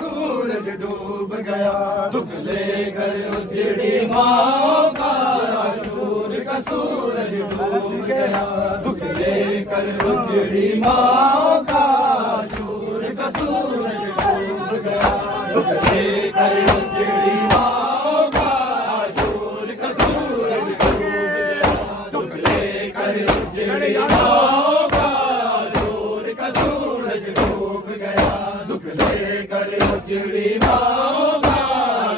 सूरज डूब गया, दुख लेकर उजड़ी माँ का शूर का सूरज डूब गया, दुख लेकर उजड़ी माँ का शूर का सूरज डूब गया, दुख लेकर उजड़ी माँ का शूर का सूरज डूब गया, दुख लेकर उजड़ी माँ का शूर का सूरज डूब गया, दुख लेकर उजड़ी माँ का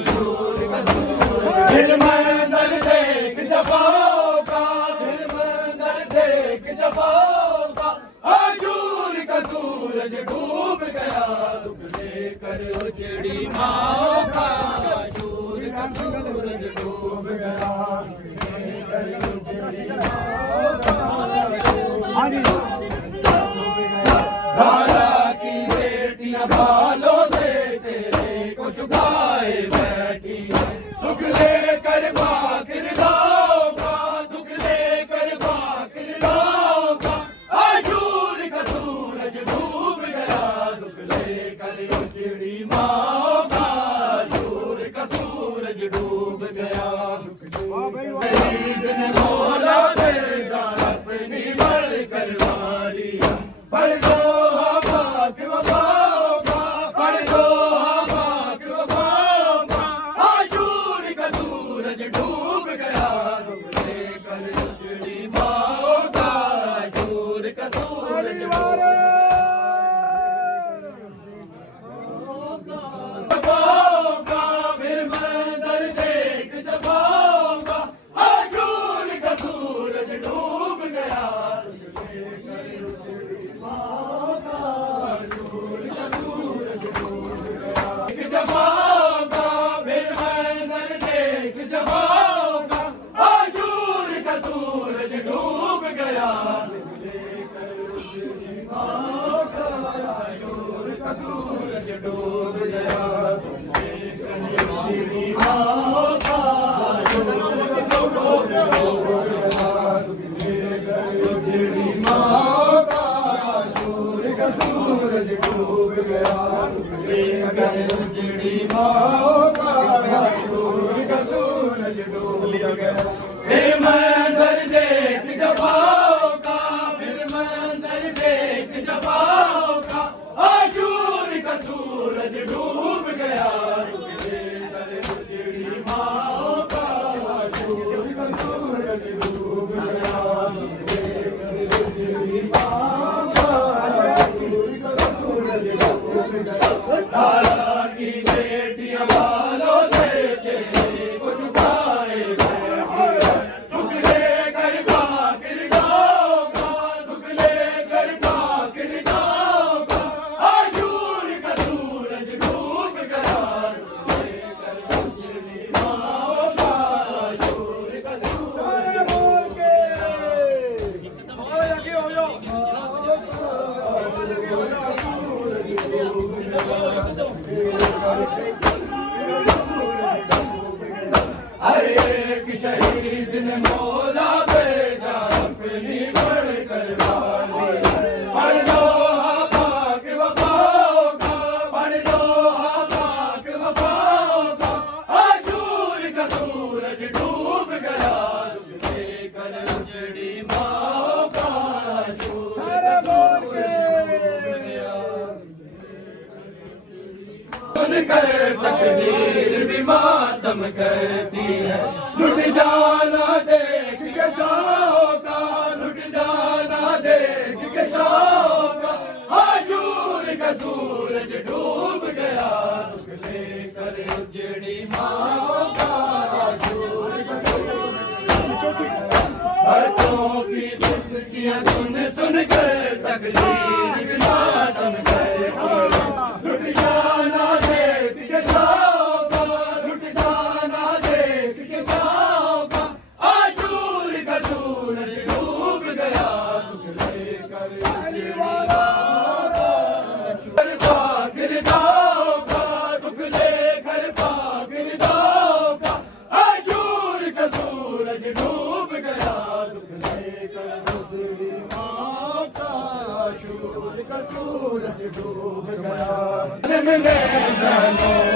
शूर का सूरज। फिर मंजर देख जफाओं का, फिर मंजर देख जफाओं का, शूर का सूरज डूब गया, दुख लेकर उजड़ी माँ का शूर का सूरज डूब गया, ज़ारा की बेटियां भालों से तेरे को झुकाए बैठी, दुख लेकर बाकिर गाँव का, दुख लेकर बाकिर गाँव का, शूर का सूरज डूब गया, दुख लेकर उजड़ी माँ का शूर का सूरज डूब गया, ने बोला फिर जा अपनी बढ़ कर मारी, बढ़ दो पाक वफाओं का, बढ़ दो पाक वफाओं का, शूर का सूरज डूब गया, दुख लेकर उजड़ी माँ का शूर का सूरज डूब जफाओं का, फिर मंजर देख जफाओं का, शूर का सूरज डूब गया, जफाओं का, फिर मंजर देख जफाओं का, शूर का सूरज डूब गया, शूर का सूरज डूब गया, उजड़ी माँ का शूर का सूरज डूब गया, उजड़ी माँ का शूर का सूरज डूब गया, फिर मंजर देख जफाओं का, फिर मंजर देख जफाओं का, शूर का सूरज डूब गया, उजड़ी माँ का शूर का सूरज डूब गया, उजड़ी माँ का शूर का सूरज डूब गया, ज़ारा की बेटियां भालों से तेरे को झुकाए बैठी, दुख लेकर बाकिर गाँव का, दुख लेकर बाकिर गाँव का, शूर का सूरज डूब गया, दुख लेकर उजड़ी माँ का शूर का सूरज डूब गया, हर एक शहीद ने मौला भेजा अपनी बढ़ कर वाली, पढ़ लो पाक वफाओं का, पढ़ लो पाक वफाओं का, शूर का सूरज डूब गया, दुख लेकर उजड़ी माँ का शूर का सूरज डूब गया, सुनकर तकदीर भी मातम करती है, लुट जाना देख के शाहों का, लुट जाना देख के शाहों का, शूर का सूरज डूब गया, दुख लेकर उजड़ी माँ का शूर का सूरज, भक्तों की सुस्तियाँ सुन सुन कर तकदीर भी मातम करती है, लुट जाना देख के शाहों का, लुट जाना देख के शाहों का, शूर का सूरज डूब गया, दुख लेकर उजड़ी माँ का शूर का, गिरदाओं का, दुख लेकर बहनों